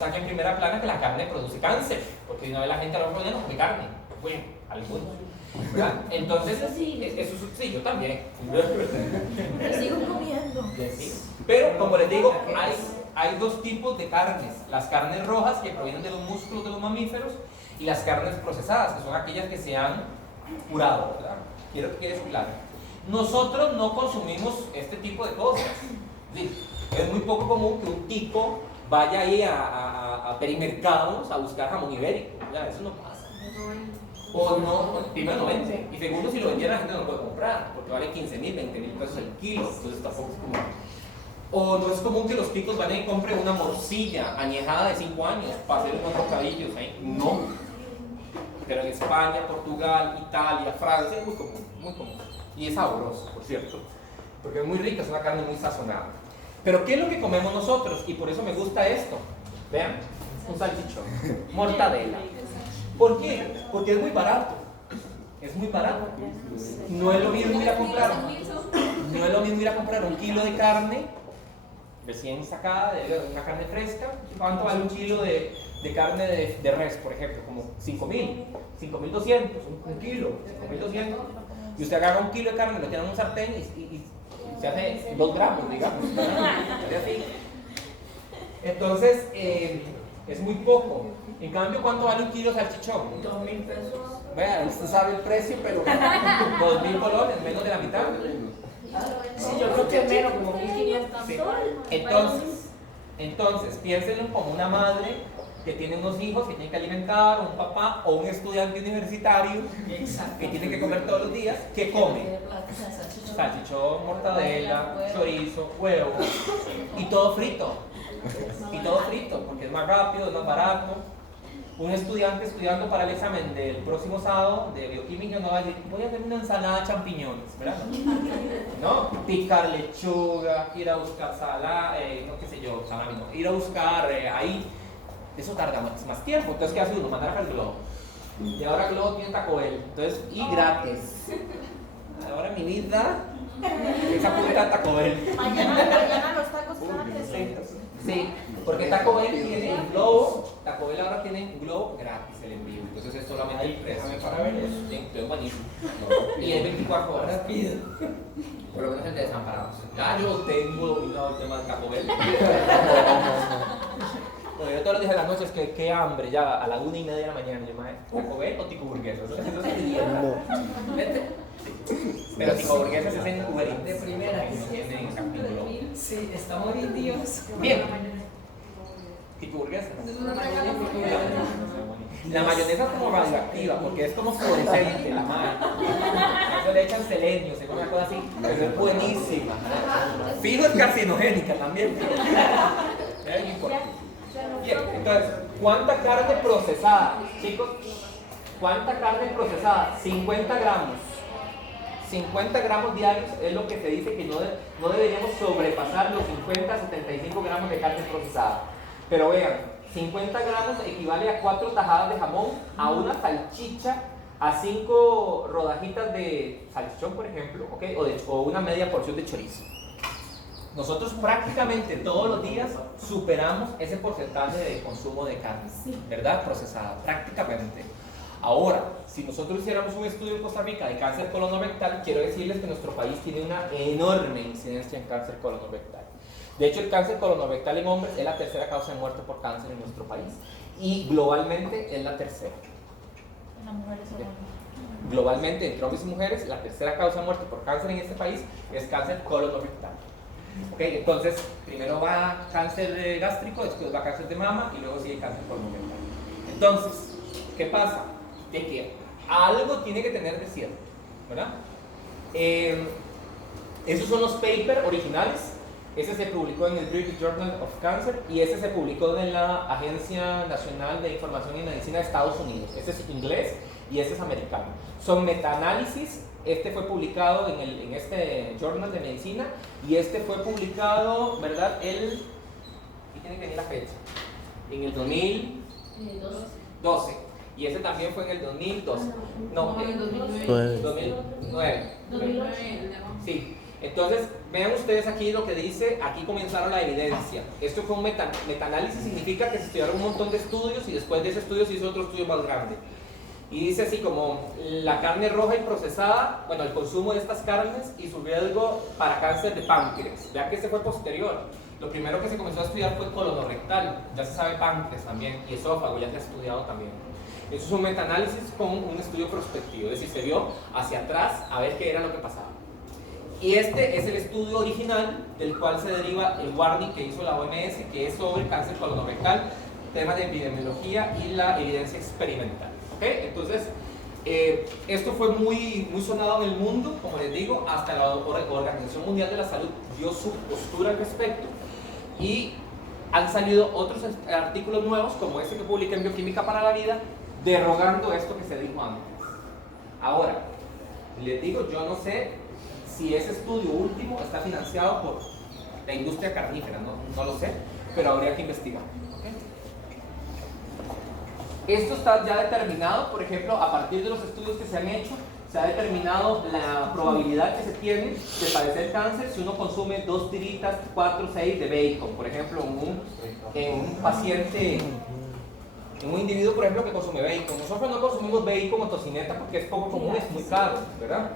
saca en primera plana que la carne produce cáncer, porque de una vez la gente a lo mejor ya no come carne. Bueno, algunos. ¿Verdad? Entonces, eso sí, yo también. Lo sigo comiendo. Sí. Pero, como les digo, hay dos tipos de carnes. Las carnes rojas, que provienen de los músculos de los mamíferos, y las carnes procesadas, que son aquellas que se han curado, ¿verdad? Quiero que quede claro. Nosotros no consumimos este tipo de cosas. Sí. Es muy poco común que un tipo vaya ahí a perimercados a buscar jamón ibérico. Ya, eso no pasa. O no, primero no vende. Y segundo, si lo vendiera la gente no lo puede comprar, porque vale 15.000, 20.000 pesos el kilo. Entonces tampoco es común. O no es común que los ticos vayan y compren una morcilla añejada de 5 años para hacer unos bocadillos ahí. No. Pero en España, Portugal, Italia, Francia es muy común, muy común. Y es sabroso, por cierto, porque es muy rica, es una carne muy sazonada. Pero ¿qué es lo que comemos nosotros? Y por eso me gusta esto. Vean, un salchichón, mortadela. ¿Por qué? Porque es muy barato. Es muy barato. No es lo mismo ir a comprar. No es lo mismo ir a comprar un kilo de carne recién sacada, de una carne fresca. ¿Cuánto vale un kilo de carne de res, por ejemplo? Como 5.000, 5.200, un kilo, 5.200. Y usted agarra un kilo de carne, lo tiene en un sartén y se hace 2 gramos, digamos. Así. Entonces, es muy poco. En cambio, ¿cuánto vale un kilo de salchichón? 2.000 pesos. Vea, usted sabe el precio, pero 2.000 colones, menos de la mitad. Sí, yo creo que menos, como 1.500. Sí. Entonces, piénsenlo como una madre que tiene unos hijos que tiene que alimentar, un papá o un estudiante universitario que tiene que comer todos los días. ¿Qué come? Salchichón, mortadela, chorizo, huevo y todo frito. Y todo frito, porque es más rápido, es más barato. Un estudiante estudiando para el examen del próximo sábado de bioquímica no va a decir, voy a hacer una ensalada de champiñones, ¿verdad? No, picar lechuga, ir a buscar salami, no qué sé yo, salami no, ir a buscar ahí, eso tarda más tiempo. Entonces, ¿qué hace uno? Mandar a el Globo. Y ahora Globo tiene Taco Bell, entonces, y gratis. Ahora mi vida, esa puta de Taco Bell. Mañana los tacos gratis. Sí, porque Taco Bell tiene el Globo, Taco Bell ahora tiene un Globo gratis el envío, entonces es solamente el precio. Para ver eso. Sí, es buenísimo. Y es 24 horas. Por lo menos el de Desamparados. Ya yo tengo dominado el tema de Taco Bell. Bueno, yo todos los días de la noche es que qué hambre, ya a la 1:30 de la mañana, yo me Taco Bell o Tico Burguesas. Pero Tico Burguesas es en Uber Eats. De primera. Que no tienen capítulo. Sí, está moridíos. Bien. Tico Burguesas. La mayonesa es como radioactiva, porque es como fluorescente la madre. Eso le echan selenio, según una cosa así, pero es buenísima. Fijo es carcinogénica también. Bien, entonces, ¿cuánta carne procesada? Chicos, ¿cuánta carne procesada? 50 gramos. 50 gramos diarios es lo que se dice que no deberíamos sobrepasar los 50-75 gramos de carne procesada. Pero vean, 50 gramos equivale a 4 tajadas de jamón, a una salchicha, a 5 rodajitas de salchichón, por ejemplo, ¿okay? o una media porción de chorizo. Nosotros prácticamente todos los días superamos ese porcentaje de consumo de carne, ¿verdad? Procesada, prácticamente. Ahora, si nosotros hiciéramos un estudio en Costa Rica de cáncer colorectal, quiero decirles que nuestro país tiene una enorme incidencia en cáncer colorectal. De hecho, el cáncer colorectal en hombres es la tercera causa de muerte por cáncer en nuestro país. Y globalmente es la tercera. En las mujeres Globalmente, entre hombres y mujeres, la tercera causa de muerte por cáncer en este país es cáncer colorectal. Okay, entonces, primero va cáncer gástrico, después va cáncer de mama y luego sigue cáncer colorectal. Entonces, ¿qué pasa? De que algo tiene que tener de cierto, ¿verdad? Esos son los papers originales. Ese se publicó en el British Journal of Cancer y ese se publicó en la Agencia Nacional de Información y Medicina de Estados Unidos. Ese es inglés y ese es americano. Son metaanálisis. Este fue publicado en este Journal de Medicina y este fue publicado, ¿verdad? Aquí tiene que venir la fecha. En el 2012. Y ese también fue en el 2012. No, en el 2009. Sí. Entonces, vean ustedes aquí lo que dice, aquí comenzaron la evidencia. Esto fue un metaanálisis, significa que se estudiaron un montón de estudios y después de ese estudio se hizo otro estudio más grande. Y dice así como la carne roja y procesada, bueno, el consumo de estas carnes y su riesgo para cáncer de páncreas. Vean que este fue posterior. Lo primero que se comenzó a estudiar fue colonorrectal, ya se sabe páncreas también, y esófago ya se ha estudiado también. Eso es un metaanálisis con un estudio prospectivo, es decir, se vio hacia atrás a ver qué era lo que pasaba. Y este es el estudio original del cual se deriva el warning que hizo la OMS, que es sobre el cáncer colonorrectal, temas de epidemiología y la evidencia experimental. ¿Okay? Entonces, esto fue muy sonado en el mundo, como les digo, hasta la Organización Mundial de la Salud dio su postura al respecto. Y han salido otros artículos nuevos, como este que publica en Bioquímica para la Vida, derogando esto que se dijo antes. Ahora, les digo, yo no sé si ese estudio último está financiado por la industria carnífera, no lo sé, pero habría que investigar. ¿Okay? Esto está ya determinado, por ejemplo, a partir de los estudios que se han hecho, se ha determinado la probabilidad que se tiene de padecer cáncer si uno consume 2 tiritas, 4, 6 de bacon, por ejemplo, en un paciente, en un individuo, por ejemplo, que consume bacon. Nosotros no consumimos bacon o tocineta porque es poco común, es muy caro, ¿verdad?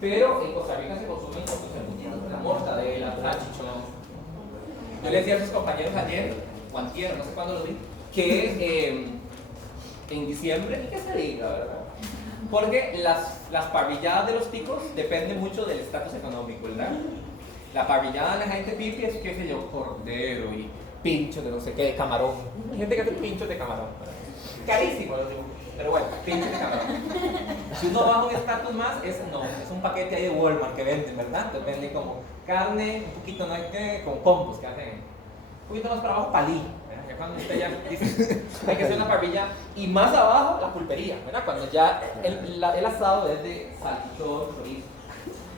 Pero en Costa Rica se consumen otros embutidos, la mortadela, el salchichón. Yo le decía a sus compañeros ayer, o antier, no sé cuándo lo vi, que en diciembre, y que se diga, ¿verdad? Porque las parrilladas de los ticos dependen mucho del estatus económico, ¿verdad? La parrillada de la gente pipi es, qué sé yo, cordero y pincho de no sé qué, de camarón. Hay gente que hace pinchos de camarón, ¿verdad? Carísimo, lo digo. Pero bueno, pinchos de camarón. Si uno baja un estatus más, es un paquete ahí de Walmart que venden, ¿verdad? Entonces venden como carne, un poquito, no hay que, con combos que hacen un poquito más para abajo, palí. Ya cuando usted ya dice, hay que hacer una parrilla, y más abajo la pulpería, ¿verdad? Cuando ya el asado es de salchichón, chorizo.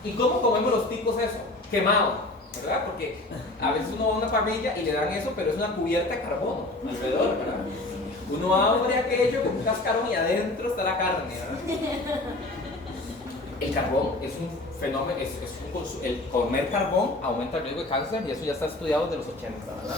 ¿Y cómo comemos los ticos eso? Quemado, ¿verdad? Porque a veces uno va a una parrilla y le dan eso, pero es una cubierta de carbono alrededor, ¿verdad? Uno abre aquello con un cascarón y adentro está la carne, ¿verdad? El carbón es un fenómeno, el comer carbón aumenta el riesgo de cáncer y eso ya está estudiado desde los 80, ¿verdad?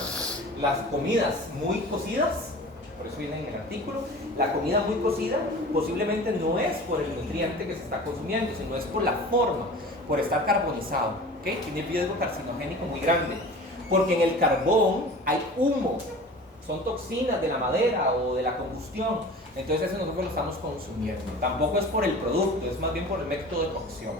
Las comidas muy cocidas, por eso viene en el artículo, la comida muy cocida posiblemente no es por el nutriente que se está consumiendo, sino es por la forma, por estar carbonizado, ¿okay? Tiene riesgo carcinogénico muy grande, porque en el carbón hay humo, son toxinas de la madera o de la combustión, entonces eso nosotros lo estamos consumiendo. Tampoco es por el producto, es más bien por el método de cocción.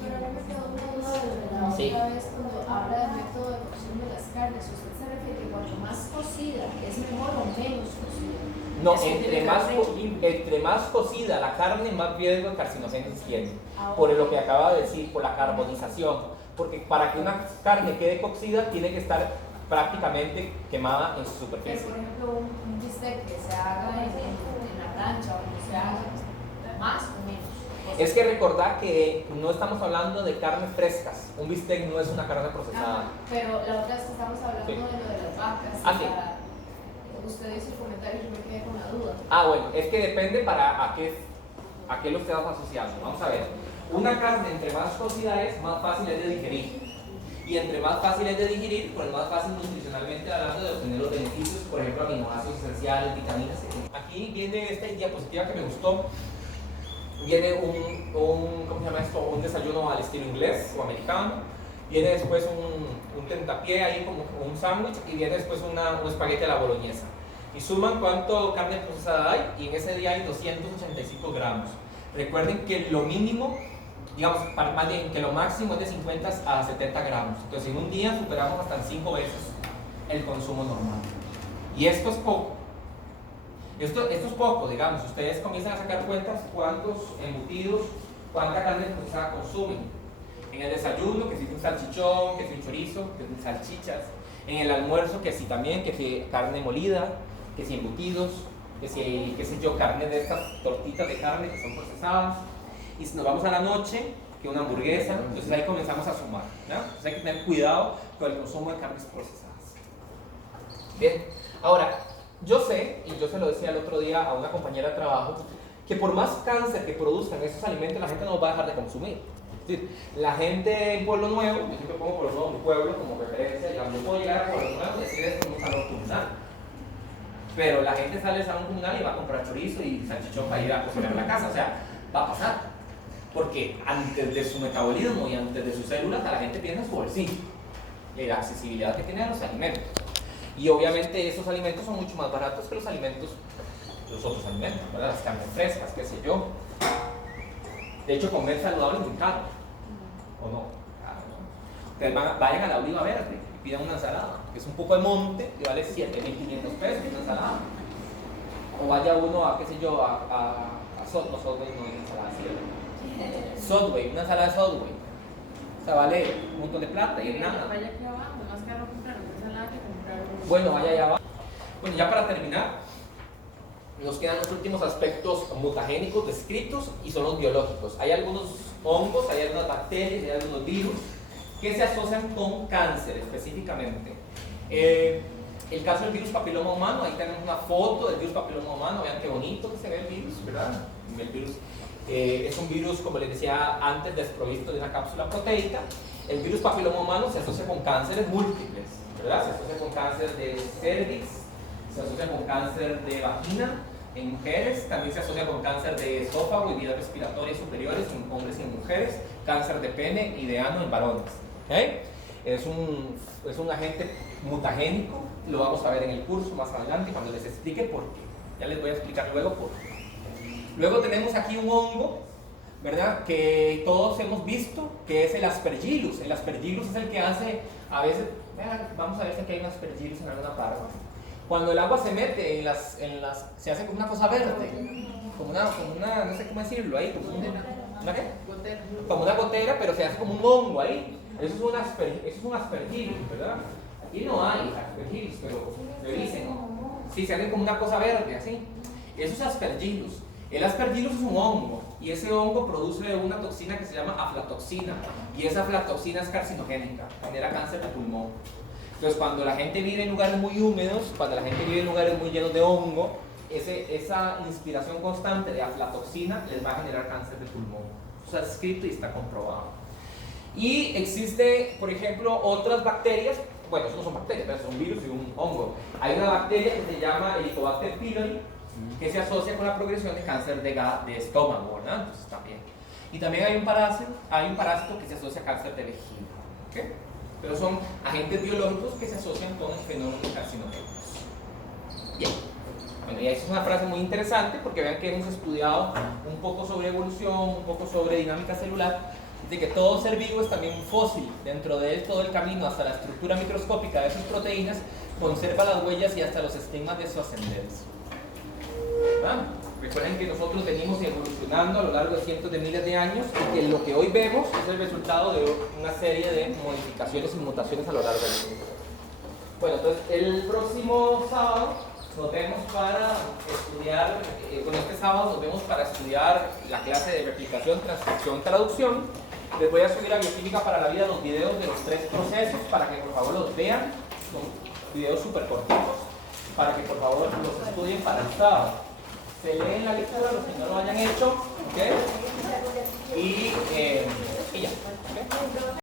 Pero ahora me quedó una duda de la Sí. otra vez cuando habla del método de cocción de las carnes. ¿Usted se refiere que cuanto más cocida es mejor o menos cocida? No, Es que entre tiene que más, haber equilibrio. entre más cocida la carne, más riesgo de carcinogénesis tiene. Ahora. Por lo que acaba de decir, por la carbonización. Porque para que una carne quede cocida, tiene que estar prácticamente quemada en su Que, superficie. por ejemplo, un bistec que se haga en la plancha o que se haga más o menos. Es que recordar que no estamos hablando de carnes frescas. Un bistec no es una carne procesada. Pero la otra vez que estamos hablando Sí. de lo de las vacas. Ah, sí. Usted hizo el comentario y yo me quedé con la duda. Ah, bueno, es que depende para a qué lo estamos asociando. Vamos a ver. Una carne entre más cocida es, más fácil es de digerir. Y entre más fácil es de digerir, pues más fácil nutricionalmente hablando de obtener los beneficios, por ejemplo, aminoácidos esenciales, vitaminas, etc. Aquí viene esta diapositiva que me gustó. Viene ¿cómo se llama esto? Un desayuno al estilo inglés o americano. Viene después un tentapié ahí como un sándwich y viene después un espagueti a la boloñesa. Y suman cuánto carne procesada hay y en ese día hay 285 gramos. Recuerden que lo mínimo, digamos, más bien que lo máximo es de 50 a 70 gramos. Entonces en un día superamos hasta 5 veces el consumo normal. Y esto es poco. Esto es poco, digamos. Ustedes comienzan a sacar cuentas cuántos embutidos, cuánta carne procesada consumen. En el desayuno, que si un salchichón, que si un chorizo, que si salchichas. En el almuerzo, que si también, que si carne molida, que si embutidos, que si, qué sé yo, carne de estas tortitas de carne que son procesadas. Y si nos vamos a la noche, que una hamburguesa, entonces ahí comenzamos a sumar, ¿no? Entonces hay que tener cuidado con el consumo de carnes procesadas. Bien, ahora, yo sé, y yo se lo decía el otro día a una compañera de trabajo, que por más cáncer que produzcan esos alimentos, la gente no los va a dejar de consumir. Es decir, la gente en Pueblo Nuevo, yo siempre pongo Pueblo Nuevo, mi pueblo, como referencia, digamos, yo puedo llegar a Pueblo Nuevo y decir esto en un salón comunal. Pero la gente sale del salón comunal y va a comprar chorizo y salchichón para ir a cocinar en la casa. O sea, va a pasar. Porque antes de su metabolismo y antes de sus células, a la gente piensa en su bolsillo y la accesibilidad que tiene a los alimentos. Y obviamente esos alimentos son mucho más baratos que los alimentos, los otros alimentos, ¿verdad? Las carnes frescas, qué sé yo. De hecho, comer saludable es muy caro. ¿O no? Claro, ¿no? Ustedes vayan a la Oliva Verde y pidan una ensalada, que es un poco de monte y vale 7.500 pesos una ensalada. O vaya uno a, qué sé yo, a Subway, no es ensalada, Subway, una ensalada de Subway. O sea, vale un montón de plata y es nada. Vaya aquí abajo, más caro comprar una ensalada que comprar un... Bueno, vaya allá abajo. Bueno, ya para terminar, nos quedan los últimos aspectos mutagénicos descritos y son los biológicos. Hay algunos hongos, hay algunas bacterias, hay algunos virus que se asocian con cáncer específicamente. El caso del virus papiloma humano, ahí tenemos una foto del virus papiloma humano, vean qué bonito que se ve el virus, ¿verdad? El virus es un virus, como les decía antes, desprovisto de una cápsula proteica. El virus papiloma humano se asocia con cánceres múltiples, ¿verdad? Se asocia con cáncer de cervix, se asocia con cáncer de vagina en mujeres, también se asocia con cáncer de esófago y vías respiratorias superiores en hombres y en mujeres, cáncer de pene y de ano en varones. ¿Okay? Es un agente mutagénico, lo vamos a ver en el curso más adelante cuando les explique por qué. Ya les voy a explicar luego por qué. Luego tenemos aquí un hongo, ¿verdad? Que todos hemos visto, que es el Aspergillus. El Aspergillus es el que hace, a veces, vamos a ver si aquí hay un Aspergillus en alguna parte. Cuando el agua se mete se hace como una cosa verde, como una no sé cómo decirlo ahí, como ¿una qué? Como una gotera, pero se hace como un hongo ahí. Eso es un Aspergillus, ¿verdad? Aquí no hay Aspergillus, pero lo dicen. Sí, se hace como una cosa verde, así. Eso es Aspergillus. El Aspergillus es un hongo y ese hongo produce una toxina que se llama aflatoxina y esa aflatoxina es carcinogénica, genera cáncer de pulmón. Entonces cuando la gente vive en lugares muy húmedos, cuando la gente vive en lugares muy llenos de hongo, esa inspiración constante de aflatoxina les va a generar cáncer de pulmón. Eso está escrito y está comprobado. Y existe, por ejemplo, otras bacterias, bueno, eso no son bacterias, pero son virus y un hongo. Hay una bacteria que se llama Helicobacter pylori, que se asocia con la progresión de cáncer de estómago, ¿verdad? Entonces también. Y también hay un parásito que se asocia a cáncer de vejiga, ¿okay? Pero son agentes biológicos que se asocian con el fenómeno carcinogénicos. Bien. Bueno, y esa es una frase muy interesante porque vean que hemos estudiado un poco sobre evolución, un poco sobre dinámica celular, de que todo ser vivo es también fósil. Dentro de él todo el camino hasta la estructura microscópica de sus proteínas conserva las huellas y hasta los estigmas de su ascendencia. ¿Ah? Recuerden que nosotros venimos evolucionando a lo largo de cientos de miles de años y que lo que hoy vemos es el resultado de una serie de modificaciones y mutaciones a lo largo del tiempo. Bueno, entonces el próximo sábado nos vemos para estudiar, este sábado nos vemos para estudiar la clase de replicación, transcripción, traducción. Les voy a subir a Bioquímica para la Vida los videos de los 3 procesos para que por favor los vean. Son videos súper cortitos para que por favor los estudien para el sábado. Se leen la lectura los que no lo hayan hecho, ¿ok? Y ya. ¿Okay?